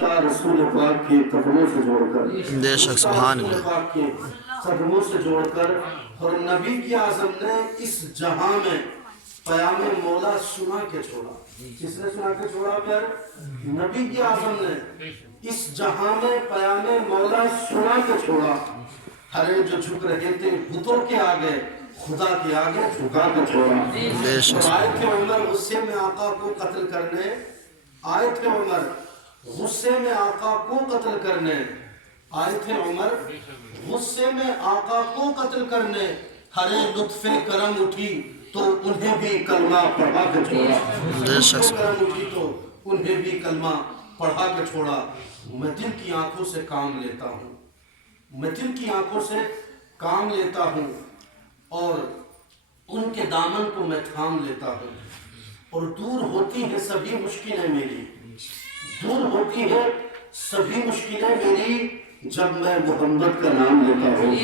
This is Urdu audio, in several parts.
فرشتہ رسول پاک کے قدموں سے جوڑ کر، بے شک سبحان رسول اللہ، پاک کے قدموں سے جوڑ کر، اور نبی کی اعظم نے اس جہاں میں پیام مولا سنا کے چھوڑا۔ کس نے سنا کے چھوڑا پھر؟ نبی کی اعظم نے اس جہاں میں پیام مولا سنا کے چھوڑا۔ ہرے جو جھک رہے تھے بتوں کے آگے، خدا کے آگے جھکا کے چھوڑا۔ بے شک اور آئے تھے عمر غصے میں آقا کو قتل کرنے، آئے تھے عمر غصے میں آقا کو قتل کرنے، آئے تھے عمر غصے میں آقا کو قتل کرنے، ہرے لطف کرم اٹھی تو انہیں بھی کلمہ پڑھا کے چھوڑا۔ بے شک لطف کرم اٹھی تو انہیں بھی کلمہ پڑھا کے چھوڑا۔ میں دل کی آنکھوں سے کام لیتا ہوں، میں دل کی آنکھوں سے کام لیتا ہوں، اور ان کے دامن کو میں تھام لیتا ہوں، اور دور ہوتی ہیں سبھی مشکلیں میری، دور ہوتی ہیں سبھی مشکلیں میری جب میں محمد کا نام لیتا ہوں،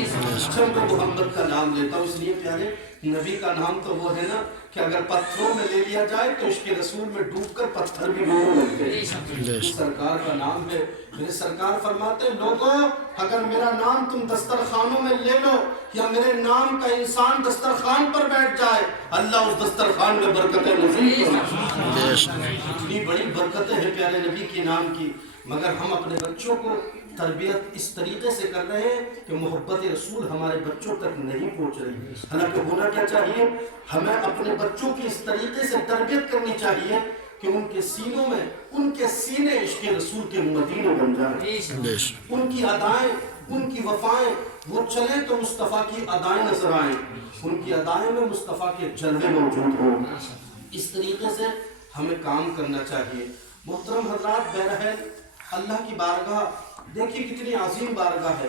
جب میں محمد کا نام لیتا ہوں۔ اس لیے پیارے نبی کا نام تو وہ ہے نا کہ اگر پتھروں میں لے لیا جائے تو عشق رسول میں ڈوب کر پتھر بھی رونے لگتے ہیں۔ سرکار کا نام ہے، میرے سرکار فرماتے ہیں لوگوں اگر میرا نام تم دسترخوانوں میں لے لو، یا میرے نام کا انسان دسترخوان پر بیٹھ جائے، اللہ اس دسترخوان میں برکتیں نصیب کرے۔ اتنی بڑی برکتیں ہیں پیارے نبی کے نام کی، مگر ہم اپنے بچوں کو تربیت اس طریقے سے کر رہے ہیں کہ محبت رسول ہمارے بچوں تک نہیں پہنچ رہی۔ حالانکہ ہونا کیا چاہیے، ہمیں اپنے بچوں کی اس طریقے سے تربیت کرنی چاہیے کہ ان کے سینوں میں، ان کے سینے عشق رسول کے مدینے بن جائیں، ان کی ادائیں، ان کی وفائیں وہ چلیں تو مصطفیٰ کی ادائیں نظر آئیں، ان کی ادائیں میں مصطفیٰ کے جلوے موجود ہوں۔ اس طریقے سے ہمیں کام کرنا چاہیے۔ محترم حضرات، بہرحال اللہ کی بارگاہ دیکھیے کتنی عظیم بارگاہ ہے۔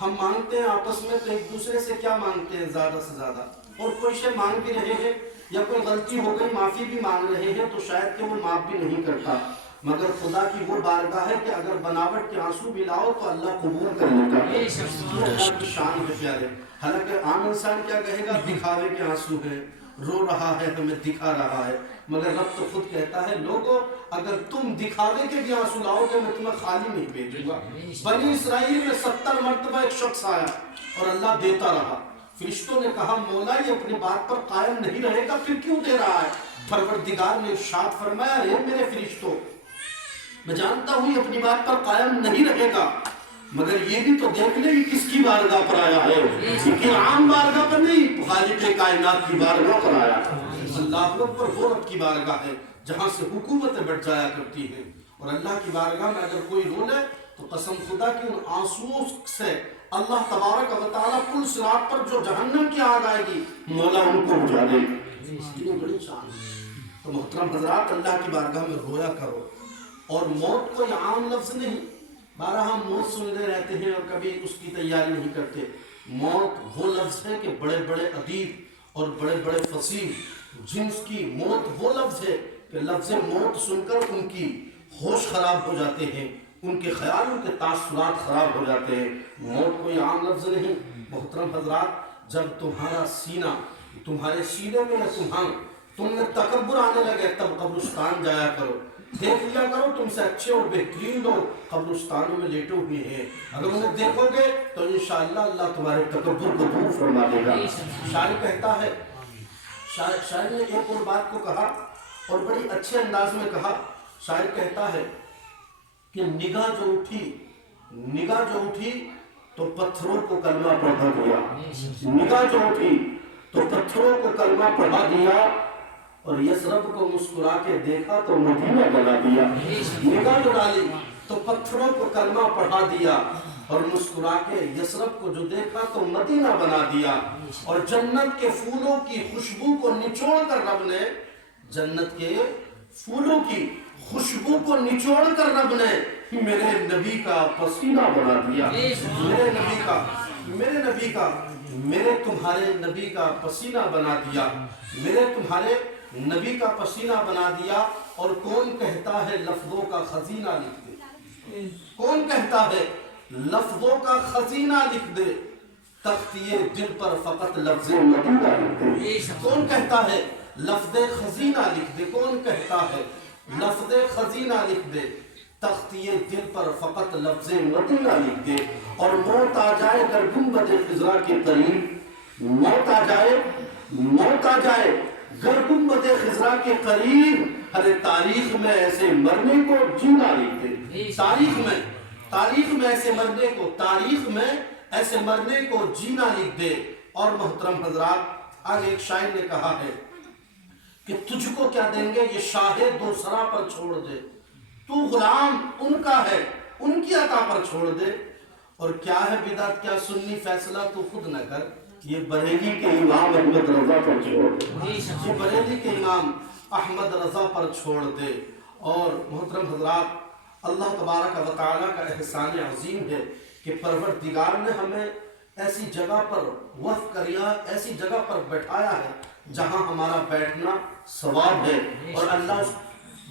ہم مانگتے ہیں آپس میں تو ایک دوسرے سے کیا مانگتے ہیں؟ زیادہ سے زیادہ، اور کوئی شے مانگ بھی رہے ہیں یا کوئی غلطی ہو گئی معافی بھی مانگ رہے ہیں تو شاید کہ وہ معاف بھی نہیں کرتا، مگر خدا کی وہ بارگاہ ہے کہ اگر بناوٹ کے آنسو بھی لاؤ تو اللہ قبول کر لیتا ہے۔ یہ اللہ کی شان ہے پیارے۔ حالانکہ عام انسان کیا کہے گا، دکھاوے کے آنسو ہیں، رو رہا ہے ہمیں دکھا رہا ہے، مگر رب تو خود کہتا ہے لوگوں اگر تم دکھاوے کے بھی آنسو لاؤ گے میں تمہیں خالی نہیں بھیجوں گا۔ بنی اسرائیل میں 70 مرتبہ ایک شخص آیا اور اللہ دیتا رہا، فرشتوں نے کہا مولا یہ اپنی بات پر قائم نہیں رہے گا پھر کیوں دے رہا ہے؟ پروردگار نے ارشاد فرمایا اے میرے فرشتوں، میں جانتا ہوں یہ اپنی بات پر قائم نہیں رہے گا، مگر یہ بھی تو دیکھ لے یہ کس کی بارگاہ پر آیا ہے، یہ عام بارگاہ پر نہیں، خالق کائنات کی بارگاہ پر آیا ہے۔ اللہ اکبر، وہ رب کی بارگاہ ہے جہاں سے حکومتیں بٹ جایا کرتی ہیں، اور اللہ کی بارگاہ میں اگر کوئی رو لے تو قسم خدا کی ان آنسوؤں سے اللہ تبارک و تعالیٰ پل صراط پر جو جہنم کی آگ آئے گی مولا ان کو بجھا دے گا۔ اتنی بڑی شان ہے۔ تو محترم حضرات، اللہ کی بارگاہ میں رویا کرو، اور موت کوئی عام لفظ نہیں۔ بارہ ہم موت سنتے رہتے ہیں اور کبھی اس کی تیاری نہیں کرتے۔ موت وہ لفظ ہے کہ بڑے بڑے ادیب اور بڑے بڑے فصیح جن کی موت وہ لفظ ہے کہ لفظ موت سن کر ان کی ہوش خراب ہو جاتے ہیں، ان کے خیال، ان کے تاثرات خراب ہو جاتے ہیں۔ موت کوئی عام لفظ نہیں۔ محترم حضرات، جب تمہارا سینہ، تمہارے سینے میں یا تم میں تکبر آنے لگے تب قبرستان جایا کرو، دیکھ لیا کرو تم سے اچھے اور بہترین لوگ قبرستانوں میں لیٹے ہوئے ہیں، اگر انہیں دیکھو گے تو انشاءاللہ اللہ تمہارے تکبر کو دور فرما دے گا۔ شاعر کہتا ہے، شاعر نے ایک اور بات کو کہا اور بڑی اچھے انداز میں کہا۔ شاعر کہتا ہے کہ نگاہ جو اٹھی تو پتھروں کو کلمہ پڑھا دیا، نگاہ جو اٹھی تو پتھروں کو کلمہ پڑھا دیا، اور یسرب کو مسکرا کے دیکھا تو مدینہ بنا دیا۔ نگاہ جو ڈالی تو پتھروں کو کلمہ پڑھا دیا، اور مسکرا کے یسرب کو جو دیکھا تو مدینہ بنا دیا، اور جنت کے پھولوں کی خوشبو کو نچوڑ کر رب نے، جنت کے پھولوں کی خوشبو کو نچوڑ کر رب نے میرے نبی کا پسینہ بنا دیا۔ میرے تمہارے نبی کا پسینہ بنا دیا، میرے تمہارے نبی کا پسینہ بنا دیا۔ اور کون کہتا ہے لفظوں کا خزینہ لکھ دے، کون کہتا ہے لفظوں کا خزینہ لکھ دے، تختیے دل پر فقط لفظ مدینہ لکھ دے۔ کون کہتا ہے لفظ خزینہ لکھ دے، کون کہتا ہے لفظ خزینہ لکھ دے، تختی دل پر فقط لفظ مدینہ لکھ دے، اور موت آ جائے گر گنبد خضرا کے قریب، موت آ جائے گر گنبد خضرا کے قریب، ارے تاریخ میں ایسے مرنے کو جینا لکھ دے، تاریخ میں ایسے مرنے کو جینا لکھ دے۔ اور محترم حضرات، آگے ایک شاعر نے کہا ہے کہ تجھ کو کیا دیں گے یہ شاہ دو سرا پر چھوڑ دے، تو غلام ان کا ہے ان کی عطا پر چھوڑ دے، اور کیا ہے بدعت کیا سنی فیصلہ تو خود نہ کر، یہ بریلی کے امام احمد رضا پر چھوڑ دے، یہ بریلی کے امام احمد رضا پر چھوڑ دے۔ اور محترم حضرات، اللہ تبارک و تعالیٰ کا احسان عظیم ہے کہ پروردگار نے ہمیں ایسی جگہ پر وقف کریا، ایسی جگہ پر بیٹھایا ہے جہاں ہمارا بیٹھنا ثواب ہے، اور اللہ اس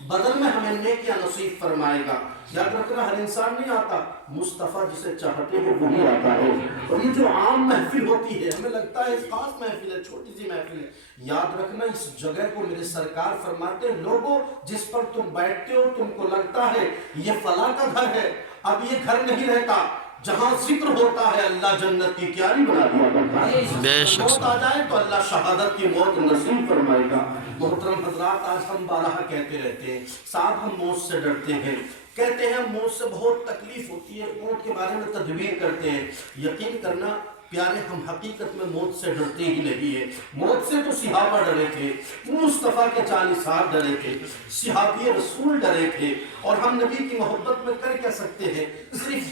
بدل میں ہمیں نیکیاں نصیب فرمائے گا۔ یاد رکھنا، ہر انسان نہیں آتا، مصطفیٰ جسے چاہتے ہیں وہی آتا ہے۔ اور یہ جو عام محفل ہوتی ہے، ہمیں لگتا ہے اس خاص محفل ہے، چھوٹی سی محفل ہے، یاد رکھنا اس جگہ کو میرے سرکار فرماتے ہیں، لوگوں جس پر تم بیٹھتے ہو تم کو لگتا ہے یہ فلاں کا گھر ہے، اب یہ گھر نہیں رہتا، جہاں ذکر ہوتا ہے اللہ جنت کی کیاری بنا دیا کرتا ہے۔ بے شک موت آ جائے تو اللہ شہادت کی موت نصیب فرمائے گا۔ محترم حضرات، آج ہم بارہا کہتے رہتے ہیں، صاحب ہم موت سے ڈرتے ہیں، کہتے ہیں موت سے بہت تکلیف ہوتی ہے، موت کے بارے میں تدبیر کرتے ہیں۔ یقین کرنا پیارے، ہم حقیقت میں موت سے ڈرتے ہی نہیں ہیں۔ موت سے تو صحابہ ڈرے تھے، مصطفیٰ کے جانثار ڈرے تھے، صحابی رسول ڈرے تھے، اور ہم نبی کی محبت میں کر کیا سکتے ہیں؟ صرف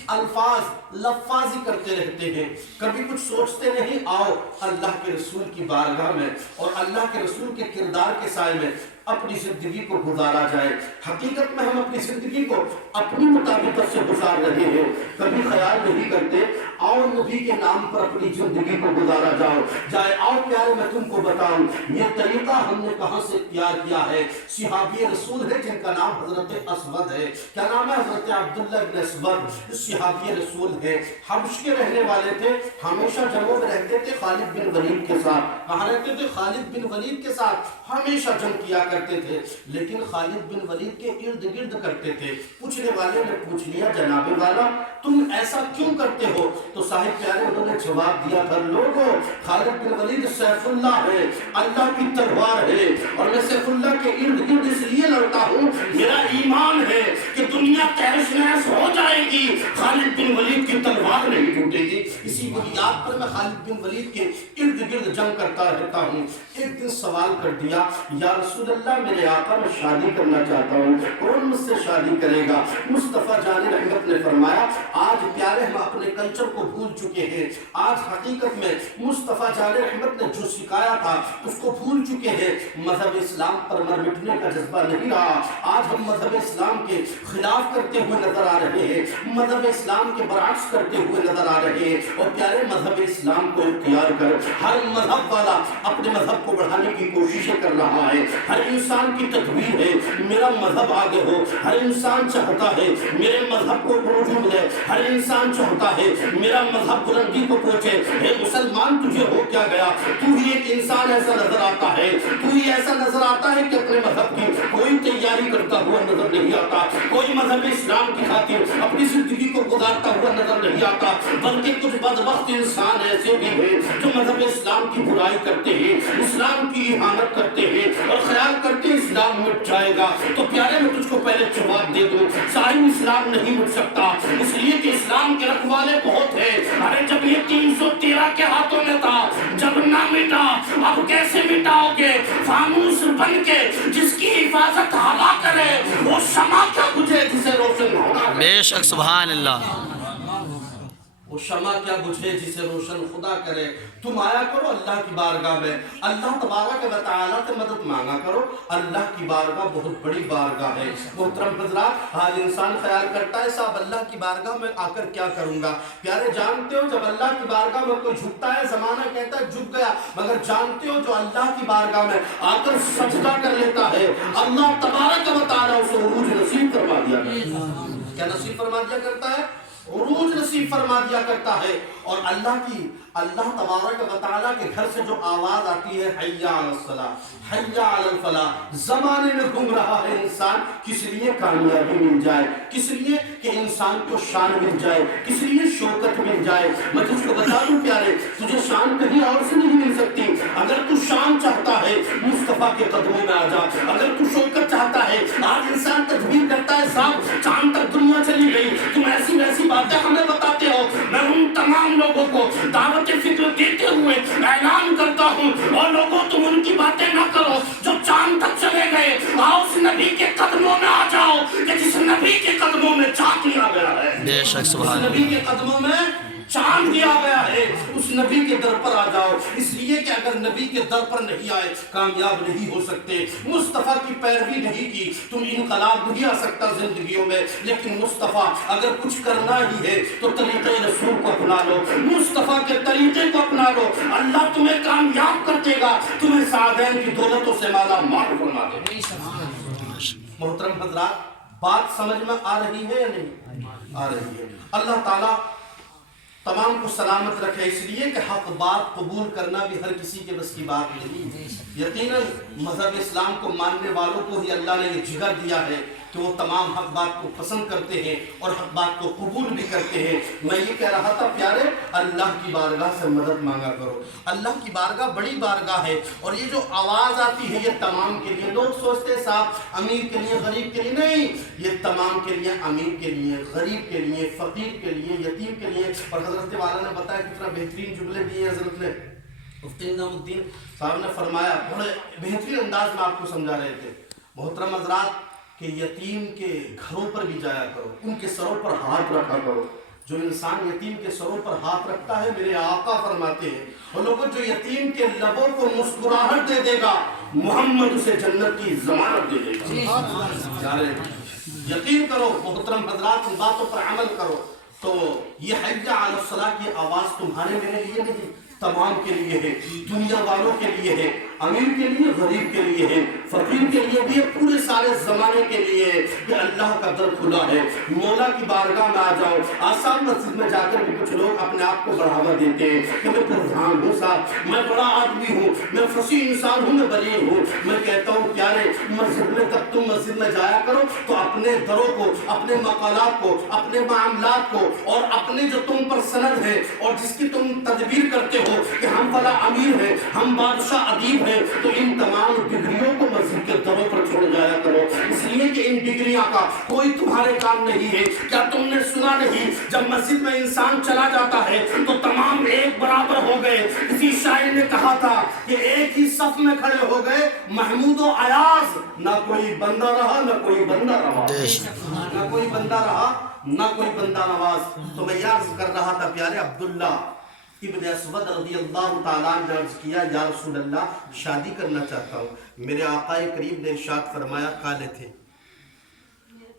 لفاظی کرتے رہتے ہیں، کبھی کچھ سوچتے نہیں۔ آؤ اللہ کے رسول کی بارگاہ میں اور اللہ کے رسول کے کردار کے سائے میں اپنی زندگی کو گزارا جائے۔ حقیقت میں ہم اپنی زندگی کو اپنی مطابقت سے گزار رہے ہیں، کبھی خیال نہیں کرتے آؤ نبی کے نام پر اپنی زندگی کو گزارا جائے۔ آؤ پیارے، میں تم کو بتاؤں یہ طریقہ ہم نے کہاں سے تیار کیا ہے۔ صحابی رسول ہے جن کا نام حضرت اسود ہے، کیا نام ہے؟ حضرت عبداللہ بن اسود صحابی رسول ہے، حبش کے رہنے والے تھے، ہمیشہ جنگوں میں رہتے تھے خالد بن ولید کے ساتھ۔ کہاں رہتے تھے؟ خالد بن ولید کے ساتھ ہمیشہ جنگ کیا کرتے تھے، لیکن خالد بن ولید کے ارد گرد کرتے تھے۔ پوچھنے والے نے پوچھ لیا، جناب والا تم ایسا کیوں کرتے ہو؟ تو صاحب پیارے انہوں نے جواب دیا تھا، لوگوں خالد بن ولید سیف اللہ ہے، اللہ کی تلوار ہے، اور میں سیف اللہ کے ارد گرد اس لیے لڑتا ہوں، میرا ایمان ہے کہ دنیا تہس نہس ہو جائے گی، خالد بن ولید کی تلوار نہیں ٹوٹے گی۔ اسی بنیاد پر میں خالد بن ولید کے ارد گرد جنگ کرتا رہتا ہوں۔ ایک دن سوال کر دیا، یا رسول اللہ میرے آقا میں شادی کرنا چاہتا ہوں، کون مجھ سے شادی کرے گا؟ مصطفیٰ جان رحمت نے فرمایا، آج پیارے ہم اپنے کلچر کو بھول چکے ہیں، آج حقیقت میں مصطفیٰ جان رحمت نے جو سکھایا تھا اس کو بھول چکے ہیں۔ مذہب اسلام پر مر مٹنے کا جذبہ نہیں رہا، آج ہم مذہب اسلام کے خلاف کرتے ہوئے نظر آ رہے ہیں، مذہب اسلام کے برعکس کرتے ہوئے نظر آ رہے ہیں۔ اور پیارے مذہب اسلام کو اختیار کر ہر مذہب والا اپنے مذہب کو بڑھانے کی کوششیں کر رہا ہے، ہر انسان کی تدبیر ہے میرا مذہب آگے ہو، ہر انسان چاہتا ہے میرے مذہب کو عروج ملے، ہر انسان چاہتا ہے میرا مذہب بلندی کو پہنچے۔ اے مسلمان، تجھے ہو کیا گیا؟ تو ہی ایک انسان ایسا نظر آتا ہے، تو ہی ایسا نظر آتا ہے کہ اپنے مذہب کی کوئی تیاری کرتا ہوا نظر نہیں آتا، کوئی مذہب اسلام کی خاطر اپنی زندگی کو گزارتا ہوا نظر نہیں آتا، بلکہ کچھ بدبخت انسان ایسے بھی ہیں جو مذہب اسلام کی برائی کرتے ہیں، اسلام کی اہانت کرتے ہیں، اور خیال کرتے ہیں اسلام مٹ جائے گا۔ تو پیارے میں تجھ کو پہلے جواب دے دوں، صاحب اسلام نہیں مٹ سکتا، اس لیے کہ اسلام کے رکھوالے بہت ہیں۔ ارے جب یہ 313 کے ہاتھوں میں تھا، جب نہ مٹا اب کیسے مٹاؤ گے؟ خاموش بن کے جس کی حفاظت ہوا کرے وہ شمع کیا بجھے جسے روشن ہونا۔ بے شک سبحان اللہ۔ وہ شمع کیا بجھے جسے روشن خدا کرے۔ تم آیا کرو اللہ کی بارگاہ میں، اللہ تبارک و تعالیٰ سے مدد مانگا کرو، اللہ کی بارگاہ بہت بڑی بارگاہ ہے۔ محترم حضرات، ہر انسان خیال کرتا ہے صاحب اللہ کی بارگاہ میں آ کر کیا کروں گا؟ پیارے جانتے ہو جب اللہ کی بارگاہ میں کوئی جھکتا ہے، زمانہ کہتا ہے جھک گیا، مگر جانتے ہو جو اللہ کی بارگاہ میں آ کر سجدہ کر لیتا ہے، اللہ تبارک و تعالیٰ اسے عروج نصیب فرما دیا کرتا ہے۔ کیا نصیب فرما دیا کرتا ہے؟ عروج نصیب فرما دیا کرتا ہے. اور اللہ تبارک و تعالیٰ کے گھر سے جو آواز آتی ہے حی علی الصلاۃ حی علی الفلاح، زمانے میں گھوم رہا ہے انسان کس لیے کامیابی مل جائے، کس لیے کہ انسان کو شان مل جائے، کس لیے شوکت مل جائے. میں تجھ کو بتا دوں پیارے، تجھے شان کہیں اور سے نہیں مل سکتی. اگر تو شان چاہتا ہے مصطفیٰ کے قدموں میں آ جا. اگر تو شوکت چاہتا ہے، آج انسان تدبیر کرتا ہے صاحب چاند تک دنیا چلی گئی، تم ایسی ویسی باتیں ہمیں بتاتے ہو. میں ان تمام لوگوں کو دعوت فکر دیتے ہوئے اعلان کرتا ہوں، اور لوگوں تم ان کی باتیں نہ کرو جو چاند تک چلے گئے. آؤ اس نبی کے قدموں میں آ جاؤ کہ جس نبی کے قدموں میں چاند دیا گیا ہے، بے شک اس سبحان نبی کے قدموں میں چاند دیا گیا ہے. اس نبی کے در پر آ جاؤ، اس لیے کہ اگر نبی کے در پر نہیں آئے کامیاب نہیں ہو سکتے. مصطفیٰ کی پیروی نہیں کی تم انقلاب نہیں آ سکتا زندگیوں میں. لیکن مصطفیٰ اگر کچھ کرنا ہی ہے تو طریقے رسول کو اپنا لو، مصطفیٰ کے طریقے کو اپنا لو. اللہ تمہیں کامیاب کر دے گا، تمہیں سعادین کی دولتوں سے مالا مال فرما دے گا. محترم حضرات، بات سمجھ میں آ رہی ہے یا نہیں آ رہی ہے؟ اللہ تعالیٰ تمام کو سلامت رکھے، اس لیے کہ حق بات قبول کرنا بھی ہر کسی کے بس کی بات نہیں. یقیناً مذہب اسلام کو ماننے والوں کو ہی اللہ نے یہ جگر دیا ہے کہ وہ تمام حق بات کو پسند کرتے ہیں اور حق بات کو قبول بھی کرتے ہیں. میں یہ کہہ رہا تھا پیارے، اللہ کی بارگاہ سے مدد مانگا کرو. اللہ کی بارگاہ بڑی بارگاہ ہے، اور یہ جو آواز آتی ہے یہ تمام کے لیے. لوگ سوچتے ہیں صاحب امیر کے لیے غریب کے لیے، نہیں، یہ تمام کے لیے، امیر کے لیے، غریب کے لیے، فقیر کے لیے، یتیم کے لیے. اور حضرت والا نے بتایا کتنا بہترین جملے دیے حضرت نے. مفتی نظام الدین صاحب نے فرمایا، بڑے بہترین انداز میں آپ کو سمجھا رہے تھے. محترم حضرات، کہ یتیم کے گھروں پر بھی جایا کرو، ان کے سروں پر ہاتھ رکھا کرو. جو انسان یتیم کے سروں پر ہاتھ رکھتا ہے، میرے آقا فرماتے ہیں، اور لوگوں جو یتیم کے لبوں کو مسکراہٹ دے دے گا، محمد اسے جنت کی ضمانت دے دے گا. یقین کرو محترم حضرات، ان باتوں پر عمل کرو. تو یہ حی علی الصلاۃ کی آواز تمہارے میرے لیے نہیں، تمام کے لیے ہے، دنیا والوں کے لیے ہے، امیر کے لیے، غریب کے لیے ہے، فقیر کے لیے بھی ہے، پورے سارے زمانے کے لیے ہے کہ اللہ کا در کھلا ہے. مولا کی بارگاہ میں آ جاؤ. آسان مسجد میں جا کر بھی کچھ لوگ اپنے آپ کو بڑھاوا دیتے ہیں کہ میں پردھان ہوں صاحب، میں بڑا آدمی ہوں، میں فصیح انسان ہوں، میں بلیغ ہوں. میں کہتا ہوں پیارے، مسجد میں تب تم مسجد میں جایا کرو تو اپنے دروں کو، اپنے مقالات کو، اپنے معاملات کو، اور اپنے جو تم پر سند ہے اور جس کی تم تدبیر کرتے ہو کہ ہم بڑا امیر ہیں، ہم بادشاہ ادیب ہیں، تو ان تمام ڈگریوں کو مسجد کے دروں پر چھوڑ جایا کرو. اس لیے کہ ان ڈگریاں کا کوئی تمہارے کام نہیں ہے. کیا تم نے سنا نہیں، جب مسجد میں انسان چلا جاتا ہے تو تمام ایک برابر ہو گئے. کسی شاعر نے کہا تھا کہ ایک ہی صف میں کھڑے ہو گئے محمود و ایاز، نہ کوئی بندہ رہا نہ کوئی بندہ رہا، نہ کوئی بندہ رہا نہ کوئی بندہ نواز. تو میں عرض کر رہا تھا پیارے، عبداللہ ابن اسود رضی اللہ تعالیٰ نے عرض کیا، یا رسول اللہ شادی کرنا چاہتا ہوں. میرے آقا کریم نے ارشاد فرمایا، کالے تھے،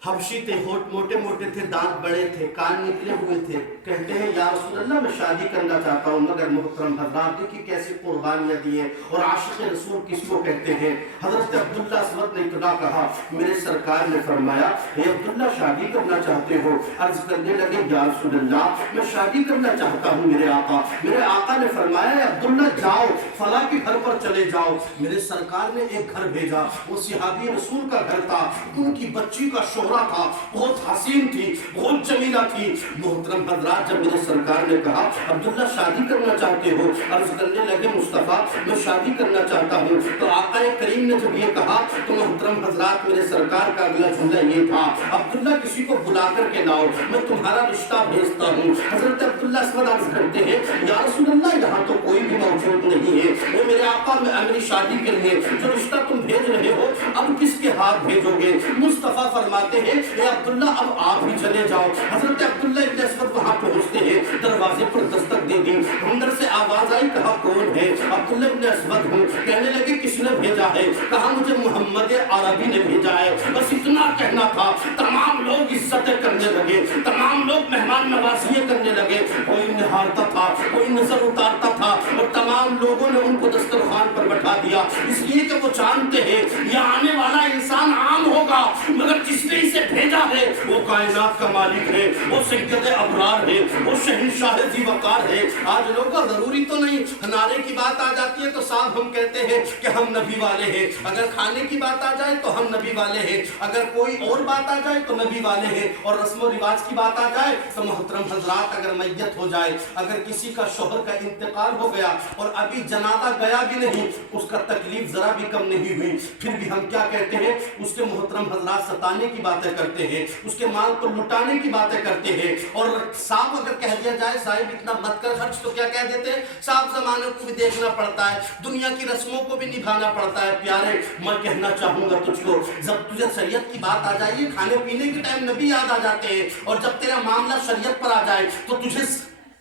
حبشی تھے، ہونٹ موٹے موٹے تھے، دانت بڑے تھے، کان نکلے ہوئے تھے. کہتے ہیں یا رسول اللہ میں شادی کرنا چاہتا ہوں. مگر محترم حضرات دیکھیے کیسی قربانیاں دی ہیں، اور عاشق رسول کس کو کہتے ہیں. حضرت عبداللہ اسود نے ابتدا کہا، میرے سرکار نے فرمایا اے عبداللہ شادی کرنا چاہتے ہو؟ عرض کرنے لگے یا رسول اللہ میں شادی کرنا چاہتا ہوں میرے آقا. میرے آقا نے فرمایا اے عبداللہ جاؤ فلاں کے گھر پر چلے جاؤ. میرے سرکار نے ایک گھر بھیجا، وہ صحابی رسول کا گھر تھا. ان کی بچی کا شوہرا تھا، بہت حسین تھی، بہت جمیلہ تھی. محترم حضرات، جب میرے سرکار نے کہا عبداللہ شادی کرنا چاہتے ہو؟ عرض کرنے لگے مصطفیٰ میں شادی کرنا چاہتا ہوں. تو آقا کریم نے جب یہ کہا تو محترم حضرات میرے سرکار کا اگلا جملہ یہ تھا، عبداللہ کسی کو بلا کر کے لاؤ، میں تمہارا رشتہ بھیجتا ہوں. حضرت عبداللہ اسود عرض کرتے ہیں یا رسول اللہ یہاں تو کوئی بھی موجود نہیں ہے. وہ میرے آقا میں میری شادی کے لیے جو رشتہ تم بھیج رہے ہو اب کس کے ہاتھ بھیجو گے؟ مصطفیٰ فرماتے ہیں اے عبداللہ اب آپ ہی چلے جاؤ. حضرت عبداللہ ابن اسود وہاں پہنچتے ہیں، دروازے پر دستک دے دی۔ اندر سے آواز آئی، کہا کون ہے؟ عبداللہ ابن اسود ہوں۔ کہنے لگے کس نے بھیجا ہے؟ کہا مجھے محمد عربی نے بھیجا ہے۔ بس اتنا کہنا تھا، تمام لوگ عزتیں کرنے لگے، تمام لوگ مہمان نوازیاں کرنے لگے، کوئی نہارتا تھا، کوئی نظر اتارتا تھا، اور تمام لوگوں نے ان کو دسترخوان پر بٹھا دیا، اس لیے کہ وہ جانتے ہیں یہ آنے والا انسان عام ہوگا، مگر جس نے اسے بھیجا ہے وہ کائنات کا مالک ہے، وہ سید ابرار ہے، وہ شہنشاہ ذی وقار ہے۔ آج لوگوں ضروری تو نہیں، نعرے کی بات آ جاتی ہے تو صاحب ہم کہتے ہیں کہ ہم نبی والے ہیں، اگر کھانے کی بات آ جائے تو ہم نبی والے ہیں، اگر کوئی اور بات آ جائے تو نبی والے ہیں، اور رسم و رواج کی بات آ جائے تو محترم حضرات اگر میت ہو جائے، اگر کسی کا شوہر کا انتقال ہو گیا اور ابھی جنازہ گیا بھی نہیں، اس کا تکلیف ذرا بھی کم نہیں ہوئی، پھر بھی ہم کیا کہتے ہیں؟ اس کے محترم حضرات ستانے کی باتیں کرتے ہیں، اس کے مال کو لٹانے کی باتیں کرتے ہیں، اور صاحب اگر کہہ دیا جائے صاحب اتنا مت کر خرچ تو کیا کہہ دیتے ہیں؟ صاحب زمانے کو بھی دیکھنا پڑتا ہے، دنیا کی رسموں کو بھی نبھانا پڑتا ہے۔ پیارے میں کہنا چاہوں گا تجھ کو، جب تجھے شریعت کی بات آ جائے، کھانے پینے کے ٹائم نبی یاد آ جاتے ہیں، اور جب تیرا معاملہ شریعت پر آ جائے تو تجھے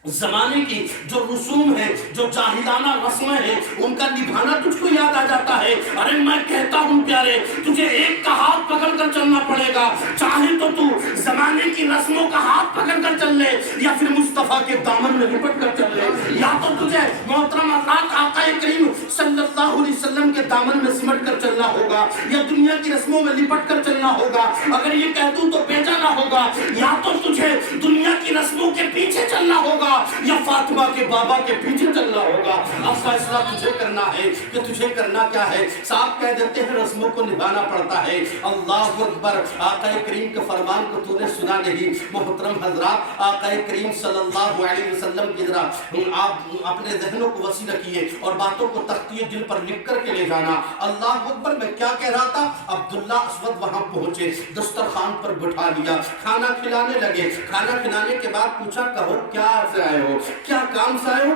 زمانے کی جو رسوم ہے، جو جاہلانہ رسمیں ہیں، ان کا نبھانا تجھ کو یاد آ جاتا ہے۔ ارے میں کہتا ہوں پیارے، تجھے ایک کا ہاتھ پکڑ کر چلنا پڑے گا، چاہے تو تو زمانے کی رسموں کا ہاتھ پکڑ کر چل لے، یا پھر مصطفیٰ کے دامن میں لپٹ کر چل لے، یا تو تجھے محترم حضرات آقا کریم صلی اللہ علیہ وسلم کے دامن میں سمٹ کر چلنا ہوگا، یا دنیا کی رسموں میں لپٹ کر چلنا ہوگا۔ اگر یہ کہہ دوں تو بے جانا ہوگا، یا تو تجھے دنیا کی رسموں کے پیچھے چلنا ہوگا یا فاطمہ کے بابا کے پیچھے چلنا ہوگا۔ اب فیصلہ تجھے کرنا ہے کہ تجھے کرنا کیا ہے۔ صاحب کہہ دیتے ہیں رسموں کو نبھانا پڑتا ہے۔ اللہ اکبر، آقا کریم کے فرمان کو تو نے سنا نہیں۔ محترم حضرات، آقا کریم صلی اللہ علیہ وسلم کی ذرا آپ اپنے ذہنوں کو وسیع رکھیے اور باتوں کو تختی دل پر لکھ کر کے لے جانا۔ اللہ اکبر، میں کیا کہہ رہا تھا؟ عبداللہ اسود وہاں پہنچے، دسترخوان پر بٹھا لیا، کھانا کھلانے لگے۔ کھانا کھلانے کے بعد پوچھا کہو کیا سے آئے ہو، کیا کام سے آئے ہو،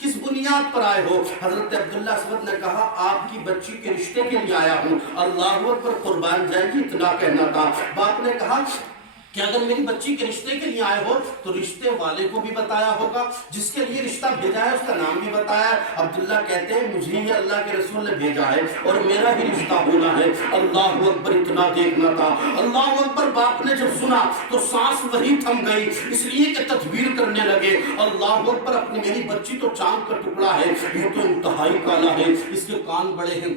کس بنیاد پر آئے ہو؟ حضرت عبداللہ اسود نے کہا آپ کی بچی کے رشتے کے لیے آیا ہوں۔ اللہ اکبر، قربان جائے گی، اتنا کہنا تھا۔ باپ نے کہا کہ اگر میری بچی کے رشتے کے لیے آئے ہو تو رشتے والے کو بھی بتایا ہوگا، جس کے لیے رشتہ بھیجا ہے اس کا نام بھی بتایا ہے۔ عبداللہ کہتے ہیں مجھے ہی اللہ کے رسول نے بھیجا ہے اور میرا ہی رشتہ ہونا ہے۔ اللہ اکبر، اتنا دیکھنا تھا۔ اللہ اکبر، باپ نے جب سنا تو سانس وہی تھم گئی، اس لیے کہ تدبیر کرنے لگے۔ اللہ اکبر، اپنی میری بچی تو چاند کا ٹکڑا ہے، یہ تو انتہائی کالا ہے، اس کے کان بڑے ہیں،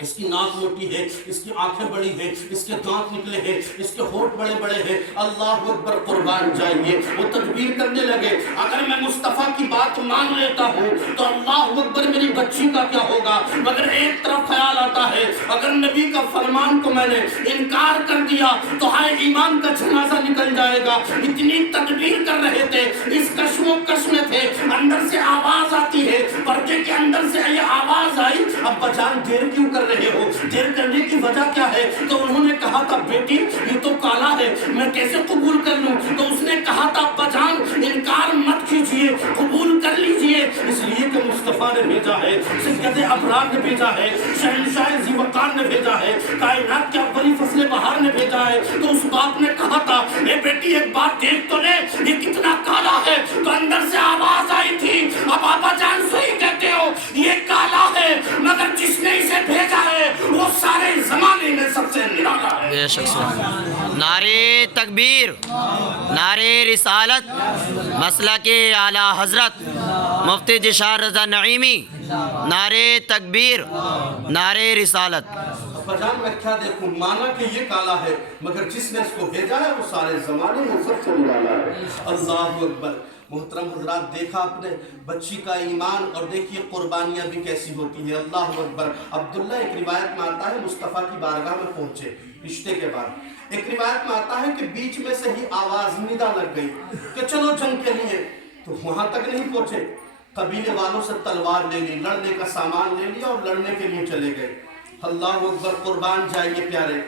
اس کی ناک موٹی ہے، اس کی آنکھیں بڑی ہیں، اس کے دانت نکلے ہیں، اس کے ہونٹ بڑے بڑے ہیں۔ اللہ اکبر، قربان جائیے، وہ تدبیر کرنے لگے اگر میں مصطفیٰ کی بات مان لیتا ہوں تو اللہ اکبر میری بچی کا کیا ہوگا۔ مگر ایک طرف خیال آتا ہے اگر نبی کا فرمان کو میں نے انکار کر دیا تو ہائے ایمان کا جنازہ نکل جائے گا۔ اتنی تدبیر کر رہے تھے، اس کشم و کش میں تھے، اندر سے آواز آتی ہے، پردے کے اندر سے یہ آواز آئی، ابا جان دیر کیوں کر رہے ہو؟ دیر کرنے کی وجہ کیا ہے؟ تو انہوں نے کہا تھا بیٹی یہ تو کالا ہے، میں کیسے قبول کر لوں؟ تو اس نے کہا تھا ابا جان انکار مت کیجئے، قبول کر لیجئے، اس لیے کہ مصطفیٰ نے بھیجا ہے، سید ابرار نے بھیجا ہے، شہنشاہ ذی وقار نے بھیجا ہے، کائنات کے اولی فصل بہار نے بھیجا ہے۔ تو اس باپ نے کہا تھا اے بیٹی ایک بات دیکھ تو لے، یہ کتنا کالا ہے۔ تو اندر سے آواز آئی تھی اب آبا جان صحیح کہتے ہو، یہ کالا ہے مگر جس نے اسے بھیجا ہے وہ سارے زمانے میں سب سے نرالا ہے۔ بے شک سبحان۔ نعرے تکبیر، نعرے رسالت، مسلک اعلیٰ حضرت مفتی جشار رضا نعیمی، نعرے تکبیر، نعرے رسالت۔ بجان میں کیا دیکھوں، مانا کہ یہ کالا ہے مگر جس نے اس کو بھیجا ہے وہ سارے زمانے میں سب سے نرالا ہے۔ اللہ اکبر۔ محترم حضرات، دیکھا اپنے بچی کا ایمان اور دیکھیے قربانیاں بھی کیسی ہوتی ہیں۔ اللہ اکبر۔ عبداللہ ایک روایت میں آتا ہے مصطفیٰ کی بارگاہ میں پہنچے رشتے کے بعد، ایک روایت میں آتا ہے کہ بیچ میں سے ہی آواز ندا لگ گئی کہ چلو جنگ کے لیے، تو وہاں تک نہیں پہنچے، قبیلے والوں سے تلوار لے لی، لڑنے کا سامان لے لیا اور لڑنے کے لیے چلے گئے۔ اللہ اکبر، قربان جائیے پیارے۔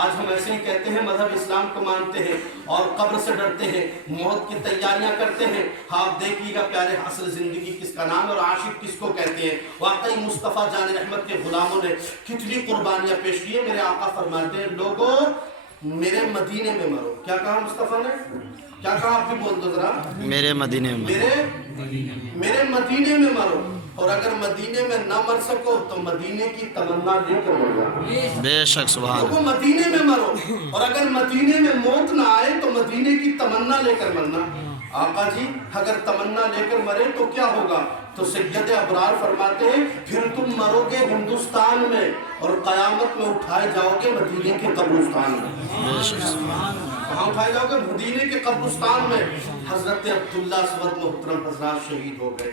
آج ہم ایسے ہی کہتے ہیں مذہب اسلام کو مانتے ہیں اور قبر سے ڈرتے ہیں، موت کی تیاریاں کرتے ہیں۔ آپ دیکھیے گا پیارے، اصل زندگی کس کا نام اور عاشق کس کو کہتے ہیں۔ واقعی مصطفیٰ جان رحمت کے غلاموں نے کتنی قربانیاں پیش کی ہیں۔ میرے آقا فرماتے ہیں لوگوں میرے مدینے میں مرو. کیا کہا مصطفیٰ نے؟ کیا کہا؟ آپ بھی بول دو ذرا. میرے مدینے میں. میرے مدینے میں مرو. اور اگر مدینے میں نہ مر سکو تو مدینے کی تمنا لے کر مر جانا. بے شک سبحان تو وہ مدینے میں مرو. اور اگر مدینے میں موت نہ آئے تو مدینے کی تمنا لے کر مرنا. آقا جی اگر تمنا لے کر مرے تو کیا ہوگا؟ تو سید ابرار فرماتے ہیں پھر تم مرو گے ہندوستان میں اور قیامت میں اٹھائے جاؤ گے مدینے کے قبرستان میں. بے شک سبحان. کہاں اٹھائے جاؤ گے؟ مدینے کے قبرستان میں. حضرت عبداللہ اسود محترم حضرات شہید ہو گئے.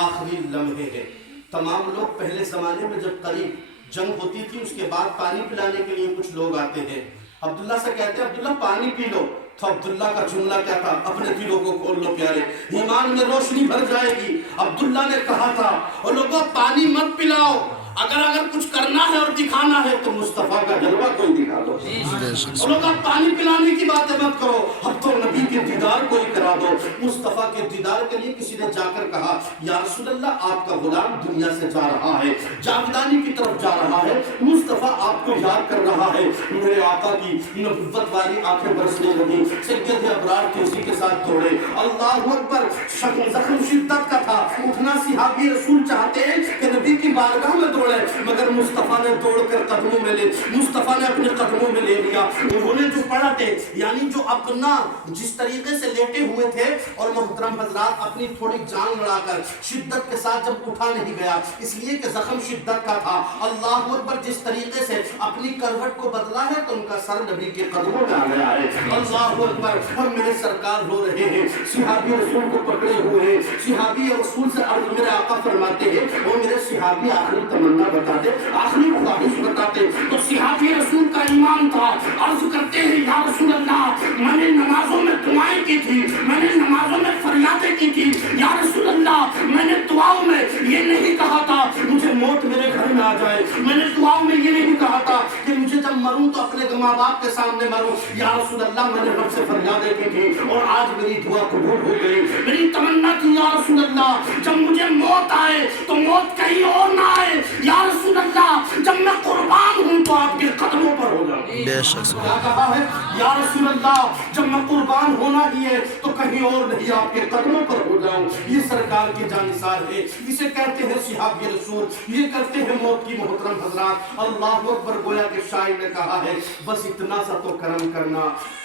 آخری لمحے ہیں. تمام لوگ پہلے زمانے میں جب قریب جنگ ہوتی تھی اس کے بعد پانی پلانے کے لیے کچھ لوگ آتے ہیں. عبداللہ سے کہتے ہیں عبداللہ پانی پی لو. تو عبداللہ کا جملہ کیا تھا؟ اپنے دلوں کو کھول لو پیارے، ایمان میں روشنی بھر جائے گی. عبداللہ نے کہا تھا اور لوگوں پانی مت پلاؤ، اگر کچھ کرنا ہے اور دکھانا ہے تو مصطفیٰ کا جلوہ کوئی دکھا دو. اور لوگوں پانی پلانے کی باتیں مت کرو، اب تو نبی کے دیدار کوئی کرا دو. مصطفیٰ کے دیدار کے لیے کسی نے جا کر کہا یا رسول اللہ آپ کا غلام دنیا سے جا رہا ہے، جاودانی کی طرف جا رہا ہے، مصطفیٰ آپ کو یاد کر رہا ہے. میرے آقا کی نبوت والی آنکھیں برسنے لگی. سید ابرار تیزی کے ساتھ دوڑے. اللہ اکبر. زخم شدت کا تھا. اٹھنا صحابی رسول چاہتے ہیں کہ نبی کی بارگاہ میں دوڑے مگر مصطفیٰ نے دوڑ کر قدموں میں لے مصطفیٰ نے اپنے قدموں میں لے لیا. انہوں نے جو پڑھا تھے یعنی جو اپنا جس طریقے سے لیٹے ہوئے تھے اور محترم حضرات اپنی تھوڑی جان لڑا کر شدت کے ساتھ جب اٹھا نہیں گیا اس لیے کہ زخم شدت کا تھا. اللہ اکبر. جس طریقے سے اپنی کروٹ کو بدلا ہے تو ان کا سر نبی کے قدموں میں آ گیا ہے. اللہ اکبر. اور میرے سرکار رو رہے ہیں، صحابی رسول کو پکڑے ہوئے ہیں. صحابی رسول سے عرض میرے آقا فرماتے ہیں وہ میرے صحابی آخری تمنا بتا دے، آخری خواہش بتاتے. تو صحابی رسول کا ایمان تھا. عرض کرتے ہیں یا رسول اللہ میں نے نمازوں میں دعائیں کی تھی، میں نے نمازوں میں فریادیں کی تھی. یا رسول اللہ میں نے دعاؤں میں یہ نہیں کہا تھا مجھے موت میرے گھر میں آ جائے، میں نے دعاؤں میں یہ نہیں کہا تھا کہ مجھے جب مروں تو اپنے ماں باپ کے سامنے مروں. یا رسول اللہ میں نے رب سے فریادیں کی تھی اور آج میری دعا قبول ہو گئی. میری تمنا تھی یا رسول اللہ جب مجھے موت آئے تو موت کہیں اور نہ آئے. یا رسول اللہ جب میں قربان ہوں تو آپ کے قدموں پر ہو جاؤں. بے شک کیا کہا ہے؟ یا رسول اللہ جب میں قربان ہونا ہی ہے تو کہیں اور نہیں آپ کے قدموں پر ہو جاؤں. یہ سرکار کی جانثار ہے، اسے کہتے ہیں صحابی رسول، یہ کرتے ہیں موت کی محترم حضرات. اللہ اکبر. گویا کہ شاعر نے کہا ہے بس اتنا سا تو کرم کرنا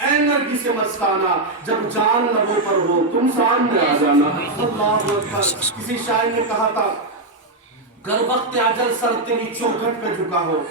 اے نرگس سے مستانہ جب جان لبوں پر ہو تم سامنے آ جانا. اللہ اکبر. کسی شاعر نے کہا تھا گر وقت اجل سر تیری چوکھٹ پہ جھکا ہو،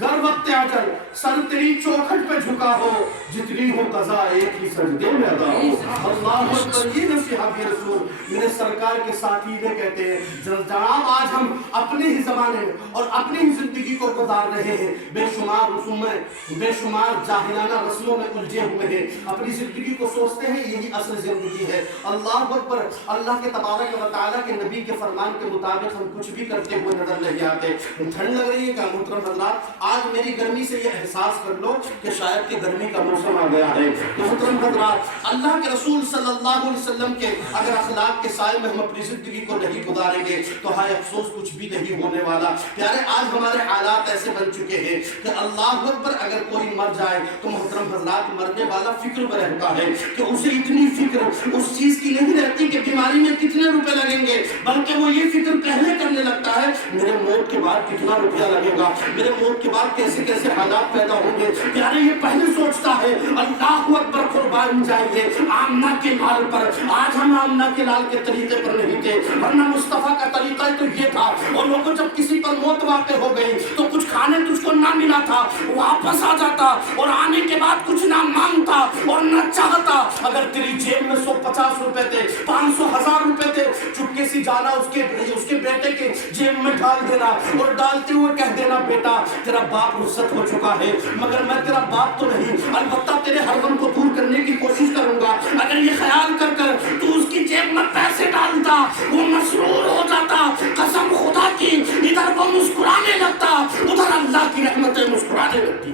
گر وقت اجل سر تیری چوکھٹ پہ جھکا ہو، جتنی ہو قضا ایک ہی سجدے میں ادا ہو. اللہ اکبر. یہ صحابی رسول میرے سرکار کے ساتھی نے کہتے ہیں جناب آج ہم اپنے ہی زمانے میں اور اپنی ہی زندگی کو گزار رہے ہیں، بے شمار رسومیں بے شمار جاہلانہ رسموں میں الجھے ہوئے ہیں، اپنی زندگی کو سوچتے ہیں یہی اصل زندگی ہے. اللہ اکبر. اللہ کے تبارک و تعالیٰ کے نبی کے فرمان کے مطابق ہم کچھ بھی کرتے ہوئے نظر نہیں آتے. ٹھنڈ لگ رہی ہے کیا محترم حضرات؟ آج میری گرمی سے یہ احساس کر لو کہ شاید کہ گرمی کا موسم آ گیا ہے. محترم حضرات اللہ کے رسول صلی اللہ علیہ وسلم کے اگر اخلاق کے سائے میں ہم اپنی زندگی کو نہیں گزاریں گے تو ہائے افسوس کچھ بھی نہیں ہونے والا. پیارے آج ہمارے حالات ایسے بن چکے ہیں کہ اللہ اکبر اگر کوئی مر جائے تو محترم حضرات مرنے والا فکر میں رہتا ہے کہ اسے اتنی فکر اس چیز کی نہیں رہتی کہ بیماری میں کتنے روپے لگیں گے، بلکہ وہ یہ فکر پہلے کرنے لگتا ہے میرے موت کے بعد کتنا روپیہ لگے گا، میرے موت کے بعد کیسے کیسے حالات پیدا ہوں گے. پیارے یہ پہلے سوچتا ہے. اللہ اکبر. قربان جائیے آمنہ کے لال پر. آج ہم آمنہ کے لال کے طریقے پر نہیں تھے ورنہ مصطفیٰ کا طریقہ تو یہ تھا. اور لوگوں جب کسی پر موت واقع ہو گئی تو کچھ کھانے تجھ کو نہ ملا تھا واپس آ جاتا اور آنے کے بعد کچھ نہ مانگتا اور نہ چاہتا. اگر تیری جیب میں 150 روپے تھے 500 1000 روپے تھے چپکے سی جانا اس کے بیٹے کے جیب میں ڈال دینا اور ڈالتے ہوئے کہہ دینا بیٹا تیرا باپ رخصت ہو چکا ہے مگر میں تیرا باپ تو نہیں، البتہ تیرے ہر غم کو دور کرنے کی کوشش کروں گا. اگر یہ خیال کر کر تو اس کی جیب میں پیسے ڈالتا وہ مسرور ہو جاتا. قسم خدا کی ادھر وہ مسکرانے لگتا ادھر اللہ کی رحمتیں مسکرانے لگتی.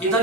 ادھر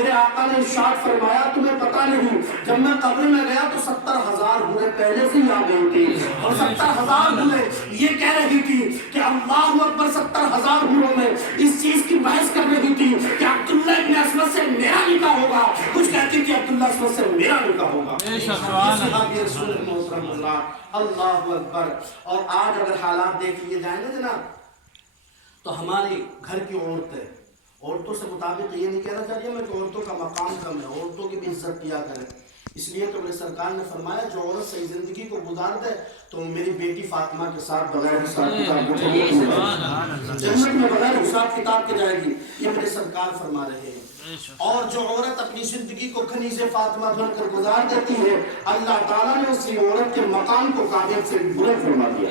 میرے آقا نے ارشاد فرمایا تمہیں پتہ نہیں جب میں قبر میں گیا تو 70,000 حوریں پہلے سے ہی آ گئی تھی اور 70,000 حوریں یہ کہہ رہی تھی کہ اللہ اکبر 70,000 حوروں میں اس چیز کی بحث کر رہی تھی کہ عبداللہ ابن اسود سے میرا نکاح ہوگا، کچھ کہتی تھی عبداللہ اسود سے میرا نکاح ہوگا۔ صحابی رسول محترم اللہ اکبر۔ اور آج اگر حالات دیکھ لیے جائیں گے جناب تو ہماری گھر کی عورتوں سے مطابق یہ نہیں کہنا چاہیے میں کہ عورتوں کا مقام کم ہے، عورتوں کی بھی عزت کیا کریں۔ اس لیے تو میرے سرکار نے فرمایا جو عورت صحیح زندگی کو گزار دے تو میری بیٹی فاطمہ کے ساتھ بغیر حساب کتاب کے جنت میں بغیر حساب کتاب کے جائے گی، یہ میرے سرکار فرما رہے ہیں۔ اور جو عورت اپنی زندگی کو کنیز فاطمہ بن کر گزار دیتی ہے اللہ تعالیٰ نے اسی عورت کے مقام کو کامیاب سے بھی بلند فرما دیا۔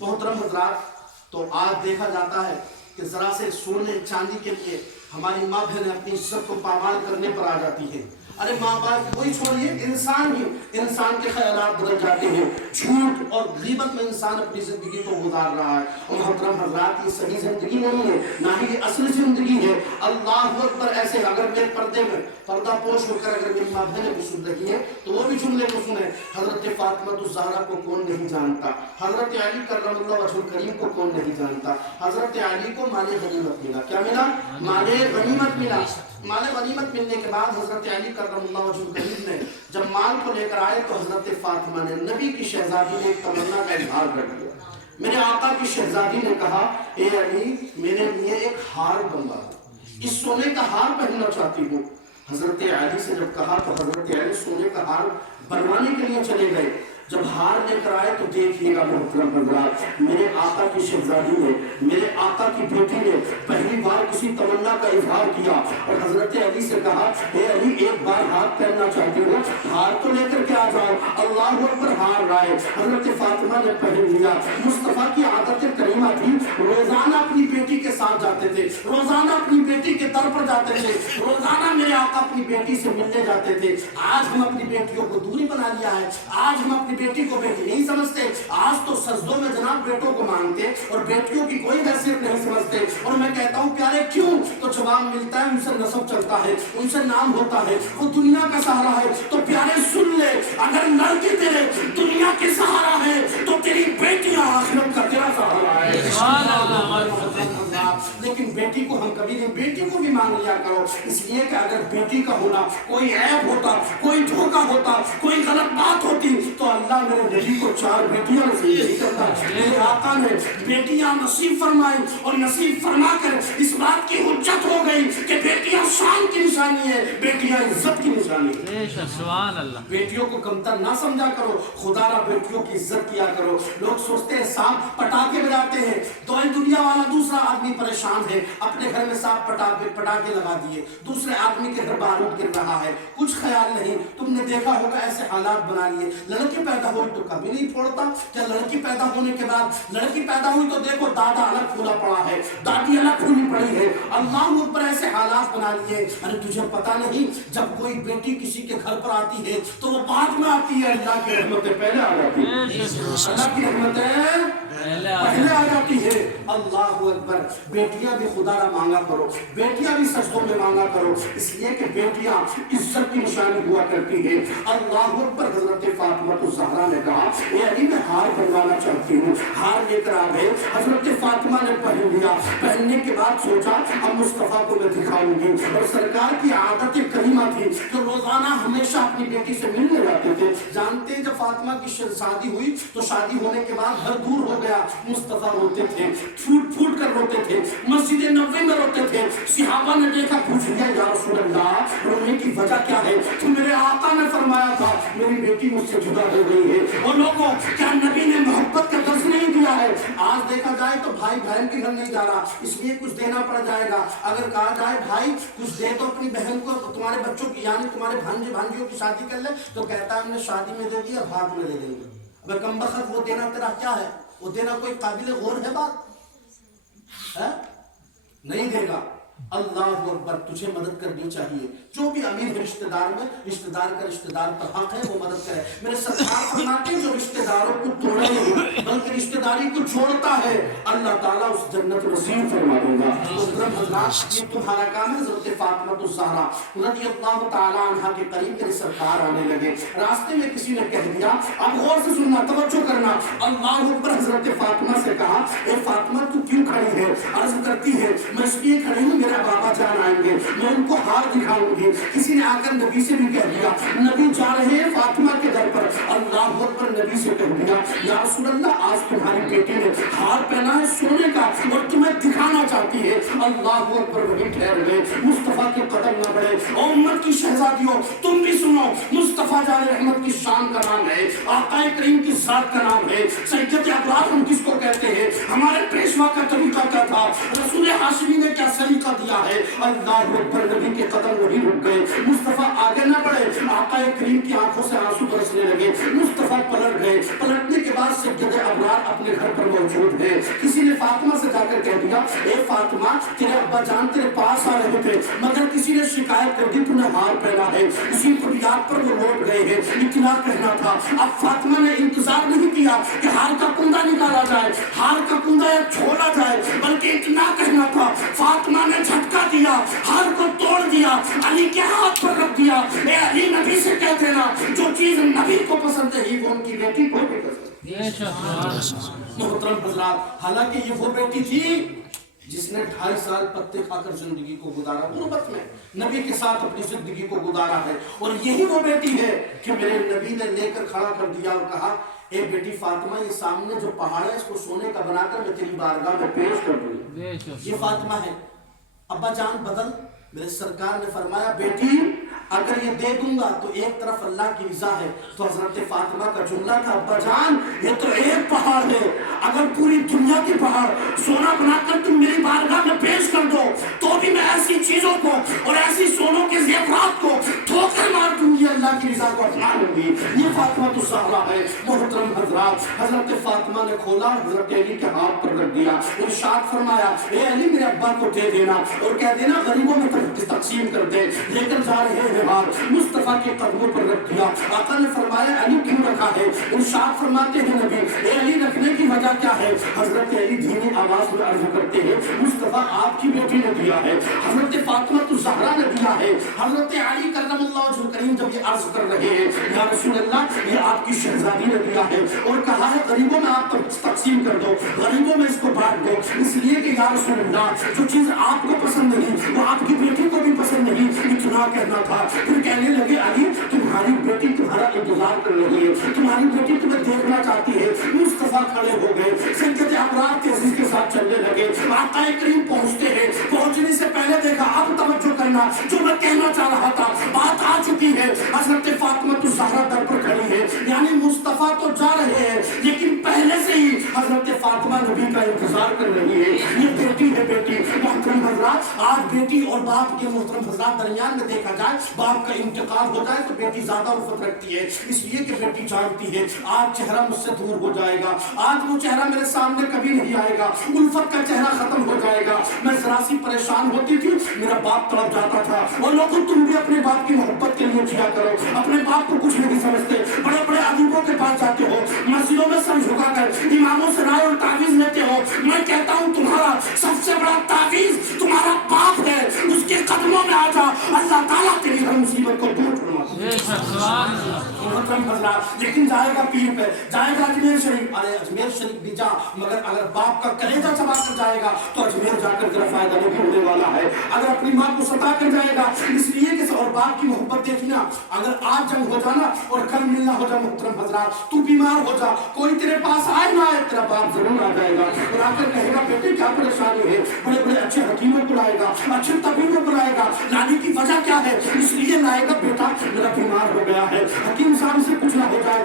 محترم حضرات، تو آج دیکھا جاتا ہے کہ ذرا سے سونے چاندی کے لیے ہماری ماں بہنیں اپنی عزت کو پامال کرنے پر آ جاتی ہیں۔ ارے ماں باپ وہی چھوڑیے، انسان کے خیالات بدل جاتے ہیں، جھوٹ اور غیبت میں انسان اپنی زندگی کو گزار رہا ہے۔ اور محترم حضرات، یہ صحیح زندگی نہیں ہے، نہ ہی یہ اصل زندگی ہے۔ اللہ اکبر، ایسے اگر میرے پردے میں پردہ پوش ہو کر اگر میری ماں بہنیں بھی سن رہی ہیں تو وہ بھی جملے کو سنیں۔ حضرت فاطمہ الزہرا کو کون نہیں جانتا، حضرت علی کرم اللہ وجہ الکریم کو کون نہیں جانتا۔ حضرت علی کو مال غنیمت ملا، کیا ملا؟ مال غنیمت ملا۔ مال غنیمت ملنے کے بعد حضرت علی کرم اللہ وجہ الکریم نے جب مال کو لے کر آئے تو حضرت فاطمہ نے نبی کی شہزادی نے ایک تمنا کا اظہار کر دیا۔ میرے آقا کی شہزادی نے کہا اے علی میرے لیے ایک ہار بنوا، اس سونے کا ہار پہننا چاہتی ہوں۔ حضرت علی سے جب کہا تو حضرت علی سونے کا ہار بنوانے کے لیے چلے گئے۔ جب ہار لے کر آئے تو دیکھیے گا محترم حضرات، میرے آقا کی شہزادی نے، میرے آقا کی بیٹی نے پہلی بار کسی تمنا کا اظہار کیا اور حضرت علی سے کہا اے علی ایک بار ہاتھ پہننا چاہتی ہوں، ہار تو لے کر کے آ جاؤ۔ اللہ اکبر، ہار لائے، حضرت فاطمہ نے پہن لیا۔ مصطفیٰ کی عادت کریمہ تھی، روزانہ اپنی بیٹی کے ساتھ جاتے تھے، روزانہ اپنی بیٹی کے در پر جاتے تھے، روزانہ میرے آقا اپنی بیٹی سے ملنے جاتے تھے۔ آج ہم اپنی بیٹیوں کو دوری بنا لیا ہے، آج ہم اپنی بیٹی کو بیٹی نہیں سمجھتے، آج تو سجدوں میں جناب بیٹوں کو مانگتے اور بیٹیوں کی کوئی حیثیت نہیں سمجھتے۔ اور میں کہتا ہوں پیارے کیوں؟ تو جواب ملتا ہے، ان سے نسب چلتا ہے، ان سے نام ہوتا ہے، وہ دنیا کا سہارا ہے۔ تو پیارے سن لے، اگر لڑکی تیرے دنیا کے سہارا ہے تو تیری بیٹیاں آخرت کا تیرا سہارا ہے۔ لیکن بیٹی کو ہم کبھی نہیں، بیٹی کو بھی مانگ لیا کرو، اس لیے کہ اگر بیٹی کا ہونا کوئی عیب ہوتا، کوئی دھوکہ ہوتا، کوئی غلط بات ہوتی تو اللہ میرے نبی کو 4 بیٹیاں نصیب نہیں کرتا۔ میرے آقا نے بیٹیاں نصیب فرمائی اور نصیب فرما کر اس بات کی حجت ہو گئی کہ بیٹیاں شان کی نشانی ہے، بیٹیاں عزت کی نشانی ہے۔ سبحان اللہ۔ بیٹیوں کو کمتر نہ سمجھا کرو، خدا را بیٹیوں کی عزت کیا کرو۔ لوگ سوچتے ہیں سانپ پٹاخے بجاتے ہیں تو دنیا والا دوسرا آدمی پریشان ہے، اپنے گھر میں سانپ پٹاخے لگا دیے، دوسرے آدمی کے گھر بارود گر رہا ہے، کچھ خیال نہیں۔ تم نے دیکھا ہوگا ایسے حالات بنا لیے۔ لڑکی پیدا ہوئی تو کبھی نہیں پھوڑتا، کیا لڑکی پیدا ہونے کے بعد لڑکی پیدا ہوئی تو دیکھو دادا الگ پھولا پڑا ہے، دادی الگ پھولی پڑی ہے۔ اللہ اوپر ایسے حالات بنا لیے۔ ارے تجھے پتا نہیں جب کوئی بیٹی کسی کے گھر پر آتی ہے تو وہ بعد میں آتی ہے، اللہ کی رحمتیں پہلے آ جاتی ہیں، اللہ کی رحمتیں پہلے آ جاتی ہے۔ اللہ اکبر، بیٹیاں بھی خدا را مانگا کرو، بیٹیاں بھی سجدوں میں مانگا کرو، اس لیے کہ بیٹیاں عزت کی نشانی ہوا کرتی ہیں۔ اللہ اکبر، حضرت فاطمہ الزہرا نے کہا اے علی میں ہار بنوانا چاہتی ہوں۔ ہار لے کر آ گئے، حضرت فاطمہ نے پہن لیا۔ پہننے کے بعد سوچا اب مصطفیٰ کو میں دکھاؤں گی، اور سرکار کی عادت کریمہ تھی کہ روزانہ ہمیشہ اپنی بیٹی سے ملنے جاتے تھے۔ جانتے ہیں جب فاطمہ کی شادی ہوئی تو شادی ہونے کے بعد گھر دور ہو گیا، مصطفیٰ روتے تھے، پھوٹ پھوٹ کر روتے تھے، مسجد نبوی میں روتے تھے۔ صحابہ نے دیکھا، پوچھ لیا یا رسول اللہ رونے کی وجہ کیا ہے؟ تو میرے آقا نے فرمایا تھا میری بیٹی مجھ سے جدا ہو گئی ہے۔ اور لوگوں کیا نبی نے محبت کا درس نہیں دیا ہے؟ آج دیکھا جائے تو بھائی بہن کے گھر نہیں جا رہا، اس لیے کچھ دینا پڑ جائے گا۔ اگر کہا جائے بھائی کچھ دے تو اپنی بہن کو، تمہارے بچوں کی یعنی تمہارے بھانجے بھانجیوں کی شادی کر لے، تو کہتا ہے ہم نے شادی میں دے دیا، بھاگ میں دے دیں گے۔ اب کم بخت وہ دینا تیرا کیا ہے؟ وہ دینا کوئی قابل غور ہے بات ہے؟ نہیں دے گا۔ اللہ اکبر، تجھے مدد کرنی چاہیے. جو بھی امیر ہے رشتہ دار میں، رشتہ دار کا رشتہ دار پر حق ہے وہ مدد کرے. میرے سرکار فرماتے ہیں جو رشتہ داروں کو توڑے نہیں بلکہ رشتہ داری کو جوڑتا ہے اللہ تعالیٰ اس جنت نصیب فرما دے گا. محترم حضرات، یہ تمہارا کام ہے. حضرت فاطمہ الزہرا رضی اللہ تعالیٰ عنہ کے قریب میرے سرکار آنے لگے. راستے میں کسی نے کہہ دیا، اب غور سے سننا، توجہ کرنا. اللہ اکبر. حضرت فاطمہ سے کہا، اے فاطمہ تو کیوں کھڑی ہے؟ عرض کرتی ہے میں اس لیے کھڑی ہوں میرا بابا جان آئیں گے، میں ان کو ہار دکھاؤں گی. کسی نے آ کر نبی سے بھی کہہ دیا، نبی جا رہے ہیں فاطمہ کے در پر. اللہ اکبر. نبی سے کہہ دیا، یا رسول اللہ آج تمہاری بیٹی نے ہار پہنا ہے سونے کا اور تمہیں دکھانا چاہتی ہے. اللہ اکبر. وہی ٹھہر گئے. مصطفیٰ کے قدم نہ بڑھے. اور امت کی شہزادیوں تم بھی سنو، مصطفیٰ جان رحمت کی شان کا نام ہے، آقا کریم کی ذات کا نام ہے. سید ابرار ہم کس کو کہتے ہیں؟ ہمارے پیشوا کا طریقہ کیا تھا؟ رسول ہاشمی نے کیا سلیقہ دیا ہے؟ اللہ اکبر. نبی کے قدم وہی رک گئے. مصطفیٰ آگے نہ بڑھے. آقا کریم کی آنکھوں سے آنسو برسنے لگے. مصطفیٰ پلٹ گئے. پلٹنے کے بعد سید ابرار اپنے گھر پر موجود ہیں. کسی نے فاطمہ سے جا کر کہہ دیا، اے فاطمہ تیرے ابا جان تیرے پاس آ رہے تھے مگر کسی نے شکایت کر دی تو نے ہار پہنا ہے. اسی بنیاد پر وہ لوٹ گئے ہیں. اتنا کہنا تھا. اب فاطمہ نے انتظار نہیں کیا کہ ہار کا کنڈا نکالا جائے، ہار کا کنڈا چھوڑا جائے، بلکہ اتنا کہنا تھا. فاطمہ نے جھٹکا دیا، ہار کو توڑ دیا، علی کے ہاتھ پر رکھ دیا. اے علی نبی سے کہہ دینا جو چیز نبی کو پسند ہے وہ ان کی بیٹی کو بھی پسند ہے. محترم حضرات، حالانکہ یہ وہ بیٹی تھی جس نے 2.5 سال پتے کھا کر زندگی کو گزارا، غربت میں نبی کے ساتھ اپنی زندگی کو گزارا ہے. اور یہی وہ بیٹی ہے کہ میرے نبی نے لے کر کھڑا کر دیا اور کہا، اے بیٹی فاطمہ یہ سامنے جو پہاڑ ہے اس کو سونے کا بنا کر میں تیری بارگاہ میں پیش کر دوں. یہ فاطمہ ہے. ابا جان بدل. میرے سرکار نے فرمایا، بیٹی اگر یہ دے دوں گا تو ایک طرف اللہ کی رضا ہے. تو حضرت فاطمہ کا جملہ تھا، ابا جان یہ تو ایک پہاڑ ہے، اگر پوری دنیا کے پہاڑ سونا بنا کر تم میری بارگاہ میں پیش کر دو تو بھی میں ایسی چیزوں کو اور ایسی سونوں کے زیورات کو ٹھوکر مار دوں گی، اللہ کی رضا کو اپنا لوں گی. یہ فاطمہ الزہرا ہے. محترم حضرات، حضرت فاطمہ نے کھولا، حضرت علی کے ہاتھ پر رکھ دیا. ارشاد فرمایا، اے علی میرے ابا کو دے دینا اور کہہ دینا غریبوں میں تقسیم کر دے. لے کر جا رہے ہیں ہار. مصطفیٰ کے قدموں پر رکھ دیا. آقا نے فرمایا، علی کیوں رکھا ہے؟ ارشاد فرماتے ہیں نبی، اے علی رکھنے کی وجہ کیا ہے؟ حضرت علی دھیمی آواز میں عرض کرتے ہیں، مصطفیٰ آپ کی بیٹی نے دیا ہے، حضرت فاطمہ الزہرا نے دیا ہے. حضرت علی کرم اللہ وجہہ کریم جب یہ عرض کر رہے ہیں، یا رسول اللہ یہ آپ کی شہزادی نے دیا ہے اور کہا ہے غریبوں میں آپ تقسیم کر دو، غریبوں میں اس کو بانٹ دو، اس لیے کہ یا رسول اللہ جو چیز آپ کو پسند نہیں وہ آپ کی بیٹی کو بھی پسند نہیں. اتنا کہنا تھا. پھر کہنے لگے، علی تمہاری بیٹی تمہارا انتظار کر رہی ہے، تمہاری بیٹی تمہیں دیکھنا چاہتی ہے. مصطفیٰ کھڑے ہو گئے. سید ابرار تیزی کے ساتھ چلنے لگے. آقا کریم پہنچتے ہیں. پہنچنے سے پہلے دیکھا، اب توجہ کرنا جو میں کہنا چاہ رہا تھا بات آ چکی ہے. حضرت فاطمہ الزہرا در پر کھڑی ہے، یعنی مصطفیٰ تو جا رہے ہیں لیکن پہلے سے ہی حضرت فاطمہ نبی کا انتظار کر رہی ہے. یہ بیٹی ہے بیٹی. محترم حضرات، آج بیٹی اور باپ کے محترم حضرات درمیان میں دیکھا جائے باپ کا انتقال ہو جائے تو بیٹی زیادہ الفت رکھتی ہے، اس لیے کہ بیٹی جانتی ہے آج چہرہ مجھ سے دور ہو جائے گا، آج وہ چہرہ میرے سامنے کبھی نہیں آئے گا، الفت کا چہرہ ختم ہو جائے گا. میں ذرا سی پریشان ہوتی تھی، میرا باپ تڑپ جاتا تھا. اور لوگوں تم بھی اپنے باپ کی محبت کے لیے جیا کرو. اپنے باپ کو کچھ نہیں سمجھتے، بڑے بڑے ادیبوں کے پاس جاتے ہو، مسجدوں میں سر جھکا کر اماموں سے رائے اور تعویذ لیتے ہو. میں کہتا ہوں تمہارا سب سے بڑا تعویذ تمہارا باپ ہے، اس کے قدموں میں آ جا، اللہ تعالیٰ تیری ہر مصیبت کو دور فرما دے. محترم حضرات، لیکن جائے گا پیر پہ، جائے گا اجمیر شریف. ارے اجمیر شریف بھی جا، مگر اگر باپ کا کلیجہ چبا کر جائے گا تو اجمیر جا کر تیرا فائدہ نہیں ہونے والا ہے. اگر اپنی ماں کو ستا کر جائے گا، اس لیے کہ اور باپ کی محبت دیکھنا، اگر آج جنگ ہو جانا اور کل ملنا ہو جا محترم حضرات، تو بیمار ہو جا، کوئی تیرے پاس آئے نہ آئے تیرا باپ ضرور آ جائے گا اور آ کر کہے گا بیٹے کیا پریشانی ہے. بڑے بڑے اچھے حکیموں کو لائے گا، اچھے طبیبوں کو لائے گا. لانے کی وجہ کیا ہے؟ اس لیے لائے گا بیٹا میرا بیمار ہو گیا ہے، حکیم صاحب سے کچھ نہ ہو جائے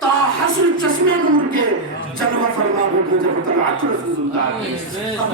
تا حشر چشمے نور کے جلوہ فرما ہو گزر طلعت رسول اللہ